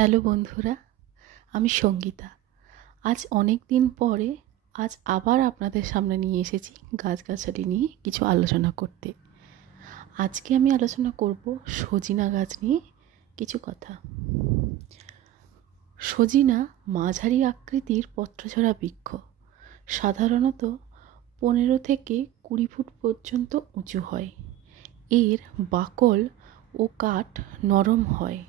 Hello বন্ধুরা, আমি সঙ্গীতা। আজ অনেক দিন পরে আবার আপনাদের সামনে নিয়ে এসেছি গাছগাছালি নিয়ে কিছু আলোচনা করতে। আজকে আমি আলোচনা করব সজিনা গাছ নিয়ে কিছু কথা। সজিনা মাঝারি আকৃতির পত্রঝরা বৃক্ষ, সাধারণত 15 থেকে 20 ফুট পর্যন্ত উঁচু হয়। এর বাকল ও কাঠ নরম হয়।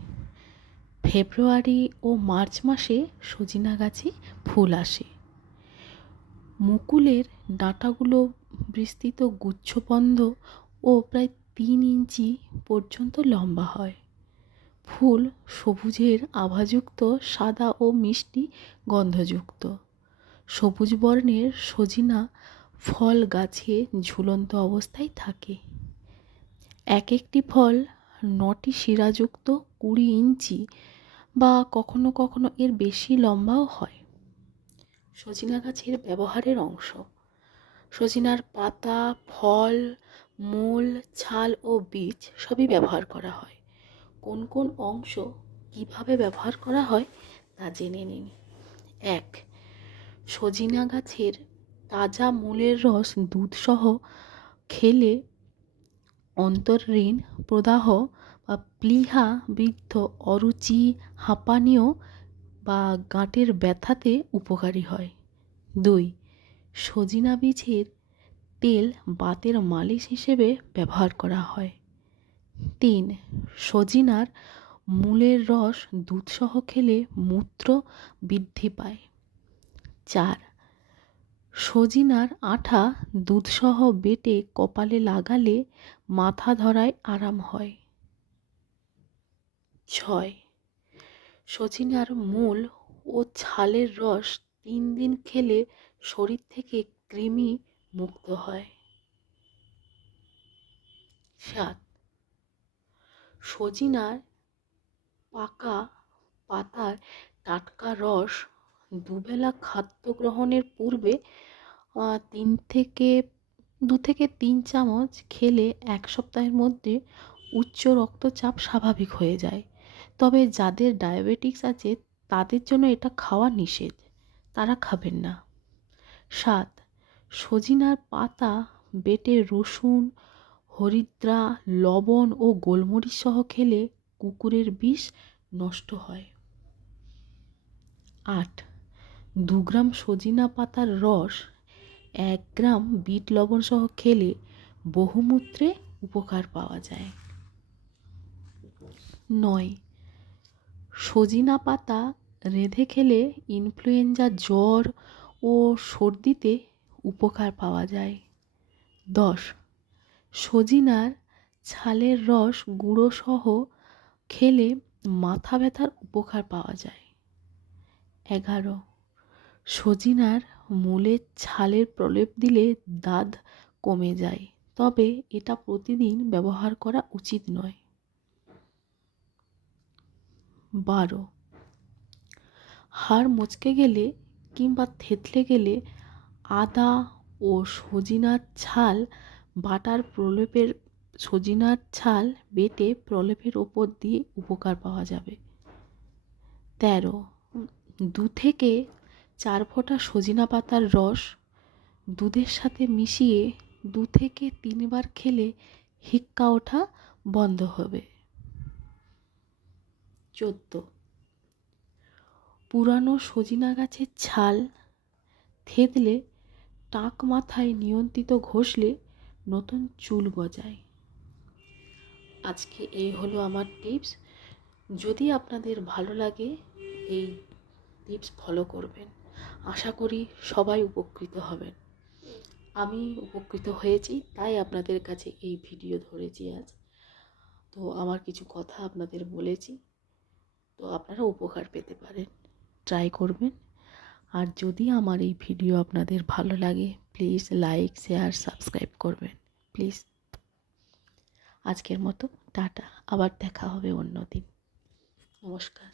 ফেব্রুয়ারি ও মার্চ মাসে সজিনা গাছে ফুল আসে। মুকুলের ডাঁটাগুলো বিস্তৃত গুচ্ছবন্ধ ও প্রায় 3 ইঞ্চি পর্যন্ত লম্বা হয়। ফুল সবুজের আভাযুক্ত, সাদা ও মিষ্টি গন্ধযুক্ত। সবুজ বর্ণের সজিনা ফল গাছে ঝুলন্ত অবস্থায় থাকে। এক একটি ফল 9টি শিরাযুক্ত, 20 ইঞ্চি বা কখনো কখনো এর বেশি লম্বাও হয়। সজিনা গাছের ব্যবহারের অংশ: সজিনার পাতা, ফল, মূল, ছাল ও বীজ সবই ব্যবহার করা হয়। কোন কোন অংশ কিভাবে ব্যবহার করা হয় তা জেনে নিন। 1. সজিনা গাছের তাজা মূলের রস দুধসহ খেলে অন্তরীণ প্রদাহ বা প্লীহা বৃদ্ধ, অরুচি, হাঁপানিও বা গাঁটের ব্যথাতে উপকারী হয়। 2. সজিনা বীজের তেল বাতের মালিশ হিসেবে ব্যবহার করা হয়। 3. সজিনার মূলের রস দুধসহ খেলে মূত্র বৃদ্ধি পায়। 4. সজিনার আঠা দুধসহ বেটে কপালে লাগালে মাথা ধরায় আরাম হয়। 6. সজিনার মূল ও ছালের রস 3 দিন খেলে শরীর থেকে কৃমি মুক্ত হয়। 7. সজিনার পাকা পাতার টাটকা রস দুবেলা খাদ্য গ্রহণের পূর্বে 2 থেকে 3 চামচ খেলে 1 সপ্তাহের মধ্যে উচ্চ রক্তচাপ স্বাভাবিক হয়ে যায়। তবে যাদের ডায়াবেটিস আছে তাদের জন্য এটা খাওয়া নিষেধ, তারা খাবেন না। 7. সজিনার পাতা বেটে রসুন, হরিদ্রা, লবণ ও গোলমরিচ সহ খেলে কুকুরের বিষ নষ্ট হয়। 8. 2 গ্রাম সজিনা পাতার রস 1 গ্রাম বিট লবণ সহ খেলে বহুমূত্রে উপকার পাওয়া যায়। 9. সজিনা পাতা রেঁধে খেলে ইনফ্লুয়েঞ্জা, জ্বর ও সর্দিতে উপকার পাওয়া যায়। 10. সজিনার ছালের রস গুঁড়ো সহ খেলে মাথা ব্যথার উপকার পাওয়া যায়। 11. সজিনার মূলের ছালের প্রলেপ দিলে দাঁত কমে যায়, তবে এটা প্রতিদিন ব্যবহার করা উচিত নয়। 12. হাড় মচকে গেলে কিংবা থেতলে গেলে আদা ও সজিনার ছাল সজিনার ছাল বেটে প্রলেপের ওপর দিয়ে উপকার পাওয়া যাবে। 13. 2 থেকে 4 ফোঁটা সজিনা পাতার রস দুধের সাথে মিশিয়ে 2 থেকে 3 বার খেলে হিক্কা ওঠা বন্ধ হবে। 14. পুরানো সজিনা গাছের ছাল থেতলে টাক মাথায় নিয়ন্ত্রিত ঘষলে নতুন চুল গজায়। আজকে এই হলো আমার টিপস। যদি আপনাদের ভালো লাগে এই টিপস ফলো করবেন। আশা করি সবাই উপকৃত হবেন। আমি উপকৃত হয়েছি, তাই আপনাদের কাছে এই ভিডিও ধরেছি আজ। তো আমার কিছু কথা আপনাদের বলেছি, তো আপনারা উপকার পেতে পারেন, ট্রাই করবেন। আর যদি আমার এই ভিডিও আপনাদের ভালো লাগে প্লিজ লাইক, শেয়ার, সাবস্ক্রাইব করবেন প্লিজ। আজকের মতো টাটা, আবার দেখা হবে অন্য দিন। নমস্কার।